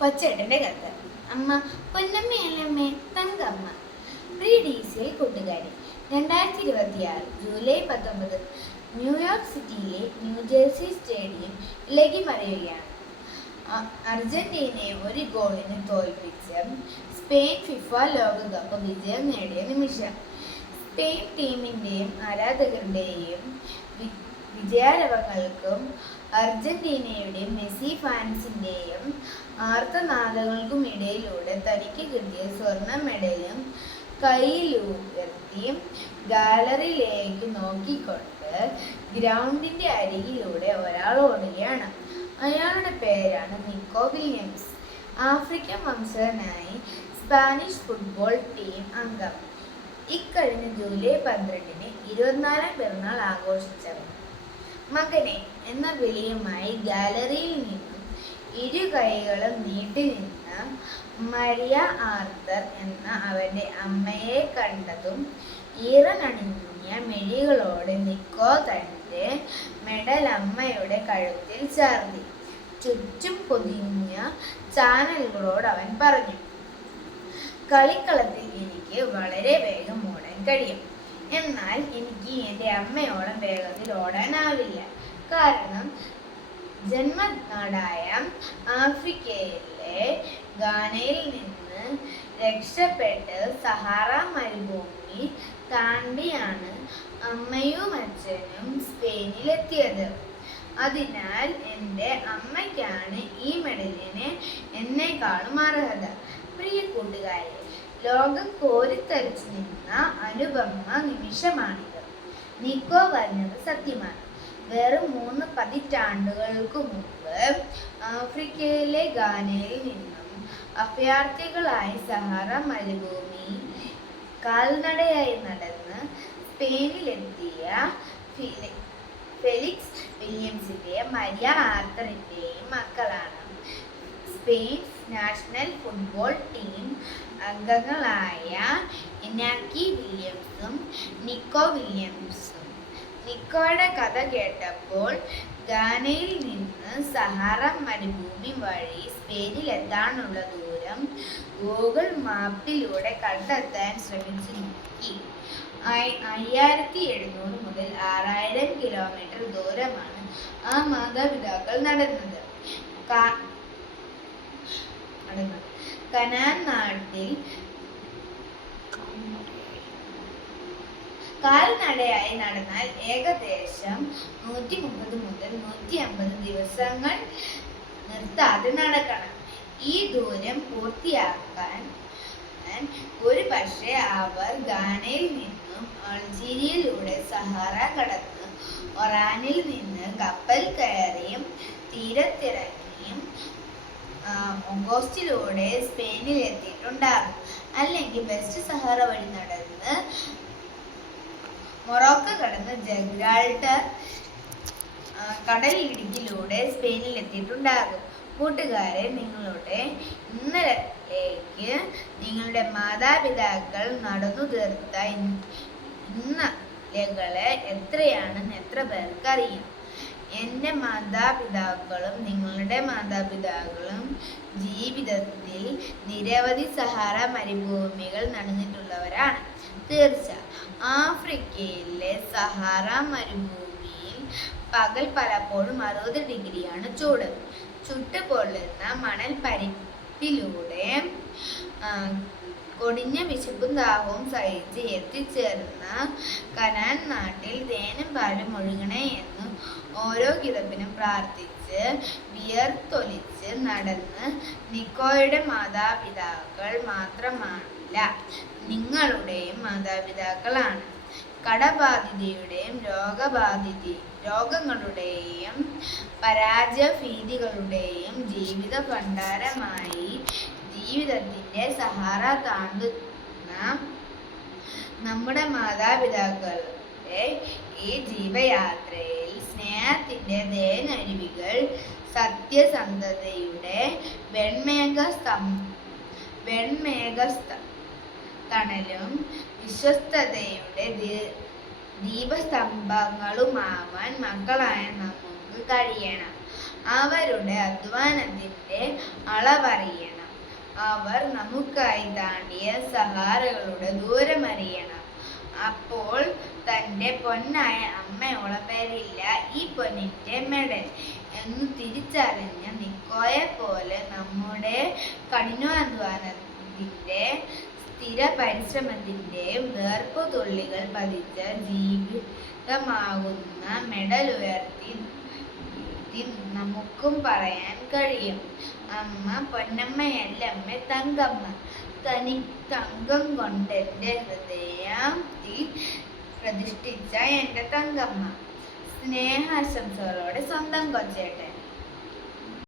കൊച്ചേട്ടൻ്റെ കത്ത്. അമ്മ പൊന്നമ്മയല്ലമ്മേ Thankamma. Pre diesel കൂട്ടുകാരി. 2026 ജൂലൈ 19 ന്യൂയോർക്ക് സിറ്റിയിലെ ന്യൂജേഴ്സി സ്റ്റേഡിയം ഇളകി മറിയുകയാണ്. അർജന്റീനയെ ഒരു ഗോളിന് തോൽപ്പിച്ച് സ്പെയിൻ ഫിഫ ലോകകപ്പ് വിജയം നേടിയ നിമിഷം. സ്പെയിൻ ടീമിൻ്റെയും ആരാധകരുടെയും വിജയാരവങ്ങൾക്കും അർജന്റീനയുടെയും മെസ്സി ഫാൻസിൻ്റെയും ആർത്തനാദങ്ങൾക്കുമിടയിലൂടെ തനിക്ക് കിട്ടിയ സ്വർണ്ണ മെഡലും കയ്യിലുയർത്തി ഗാലറിയിലേക്ക് നോക്കിക്കൊണ്ട് ഗ്രൗണ്ടിൻ്റെ അരികിലൂടെ ഒരാൾ ഓടുകയാണ്. അയാളുടെ പേരാണ് നിക്കോ വില്യംസ്. ആഫ്രിക്കൻ വംശജനായി സ്പാനിഷ് ഫുട്ബോൾ ടീം അംഗം. ഇക്കഴിഞ്ഞ ജൂലൈ 12-ന് 24ാം പിറന്നാൾ ആഘോഷിച്ചവൻ. മകനെ എന്ന വിളിയുമായി ഗാലറിയിൽ നിന്നും ഇരു കൈകളും നീട്ടി നിന്ന മരിയ ആർത്തർ എന്ന അവൻ്റെ അമ്മയെ കണ്ടതും ഈറനണിഞ്ഞ മിഴികളോടെ നിക്കോ തൻ്റെ മെഡൽ അമ്മയുടെ കഴുത്തിൽ ചാർത്തി. ചുറ്റും പൊതിഞ്ഞ ചാനലുകളോട് അവൻ പറഞ്ഞു, കളിക്കളത്തിൽ എനിക്ക് വളരെ വേഗം ഓടാൻ കഴിയും. എന്നാൽ എനിക്ക് എൻ്റെ അമ്മയോളം വേഗത്തിൽ ഓടാനാവില്ല. കാരണം ജന്മനാടായ ആഫ്രിക്കയിലെ ഗാനയിൽ നിന്ന് രക്ഷപ്പെട്ട് സഹാറ മരുഭൂമി താണ്ടിയാണ് അമ്മയും അച്ഛനും സ്പെയിനിലെത്തിയത്. അതിനാൽ എൻ്റെ അമ്മയ്ക്കാണ് ഈ മെഡലിന് എന്നെക്കാളും അർഹത. പ്രിയ കൂട്ടുകാരെ, ലോകം കോരിത്തരിച്ചു നിന്ന അനുപമ നിമിഷമാണിത്. നിക്കോ പറഞ്ഞത് സത്യമാണ്. വെറും 3 പതിറ്റാണ്ടുകൾക്ക് മുമ്പ് ആഫ്രിക്കയിലെ ഗാനയിൽ നിന്നും അഭയാർത്ഥികളായി സഹാറ മരുഭൂമി കാൽനടയായി നടന്ന് സ്പെയിനിലെത്തിയ ഫെലിക്സ് വില്യംസിൻ്റെയും മരിയ ആർത്തറിൻ്റെയും മക്കളാണ്. സ്പെയിൻ നാഷണൽ ഫുട്ബോൾ ടീം അംഗങ്ങളായ ഇനാക്കി വില്യംസും നിക്കോ വില്യംസും. നിക്കോയുടെ കഥ കേട്ടപ്പോൾ ഗാനയിൽ നിന്ന് സഹാറ മരുഭൂമി വഴി സ്പെയിനിലെത്താനുള്ള ദൂരം ഗൂഗിൾ മാപ്പിലൂടെ കണ്ടെത്താൻ ശ്രമിച്ചു നോക്കി. 5700 മുതൽ 6000 കിലോമീറ്റർ ദൂരമാണ് ആ മാതാപിതാക്കൾ നടന്നത്. കനാൻ നാട്ടിൽ കാൽനടയായി നടന്നാൽ ഏകദേശം 130 മുതൽ 150 ദിവസങ്ങൾ നിർത്താതെ നടക്കണം. ഈ ദൂരം പൂർത്തിയാക്കാൻ ഒരു പക്ഷേ അവർ ഗാനയിൽ നിന്നും അൾജീരിയയിലൂടെ സഹാറ കടന്ന് ഒറാനിൽ നിന്ന് കപ്പൽ കയറിയും തീരത്തിറങ്ങിയും ഓഗസ്റ്റിലൂടെ സ്പെയിനിൽ എത്തിയിട്ടുണ്ടാകും. അല്ലെങ്കിൽ വെസ്റ്റ് സഹാറ വഴി നടന്ന് മൊറോക്കോ കടന്ന് ജബ്രാൾട്ടർ കടലിടുക്കിലൂടെ സ്പെയിനിൽ എത്തിയിട്ടുണ്ടാകും. കൂട്ടുകാരെ, നിങ്ങളുടെ ഇന്നലേക്ക് നിങ്ങളുടെ മാതാപിതാക്കൾ നടന്നു തീർത്ത ഇന്നലകളെ എത്രയാണെന്ന് എത്ര പേർക്കറിയാം? എൻ്റെ മാതാപിതാക്കളും നിങ്ങളുടെ മാതാപിതാക്കളും ജീവിതത്തിൽ നിരവധി സഹാറ മരുഭൂമികൾ നടന്നിട്ടുള്ളവരാണ്. തീർച്ച. ആഫ്രിക്കയിലെ സഹാറ മരുഭൂമിയിൽ പകൽ പലപ്പോഴും 60 ഡിഗ്രിയാണ് ചൂട്. ചുട്ടുപൊള്ളുന്ന മണൽ പരപ്പിലൂടെ കൊടിഞ്ഞ വിശപ്പും ദാഹവും സഹിച്ച് എത്തിച്ചേർന്ന കനാൻ നാട്ടിൽ തേനും പാലും ഒഴുകണേ എന്ന് ഓരോ കിതപ്പിനും പ്രാർത്ഥിച്ച് വിയർത്തൊലിച്ച് നടന്ന് നിക്കോയുടെ മാതാപിതാക്കൾ മാത്രമല്ല, നിങ്ങളുടെയും മാതാപിതാക്കളാണ്. കടബാധിതയുടെയും രോഗങ്ങളുടെയും പരാജയഭീതികളുടെയും ജീവിത ഭണ്ഡാരമായി ജീവിതത്തിൻ്റെ സഹാറ താണ്ടുന്ന നമ്മുടെ മാതാപിതാക്കളുടെ ഈ ജീവയാത്രയിൽ സ്നേഹത്തിൻ്റെ തേനരുവികൾ, സത്യസന്ധതയുടെ തണലും വിശ്വസ്തതയുടെ ദീപസ്തംഭങ്ങളുമാവാൻ മക്കളായ നമുക്ക് കഴിയണം. അവരുടെ അധ്വാനത്തിൻ്റെ അളവറിയണം. അവർ നമുക്കായി താണ്ടിയ സഹാറകളുടെ ദൂരമറിയണം. അപ്പോൾ തൻ്റെ പൊന്നായ അമ്മയോളം വരില്ല ഈ പൊന്നിൻ്റെ മെഡൽ എന്ന് തിരിച്ചറിഞ്ഞ നിക്കോയെ പോലെ നമ്മുടെ കഠിനാധ്വാനത്തിൻ്റെ സ്ഥിര പരിശ്രമത്തിൻ്റെയും വേർപ്പു തുള്ളികൾ പതിച്ച ജീവിതമാകുന്ന മെഡൽ ഉയർത്തി നമുക്കും പറയാൻ കഴിയും. അമ്മ പൊന്നമ്മയല്ലമ്മ തങ്കമ്മ, തനി തങ്കം കൊണ്ടെൻ്റെ ഹൃദയം പ്രതിഷ്ഠിച്ച എൻ്റെ തങ്കമ്മ. സ്നേഹാശംസകളോടെ സ്വന്തം കൊച്ചേട്ടൻ.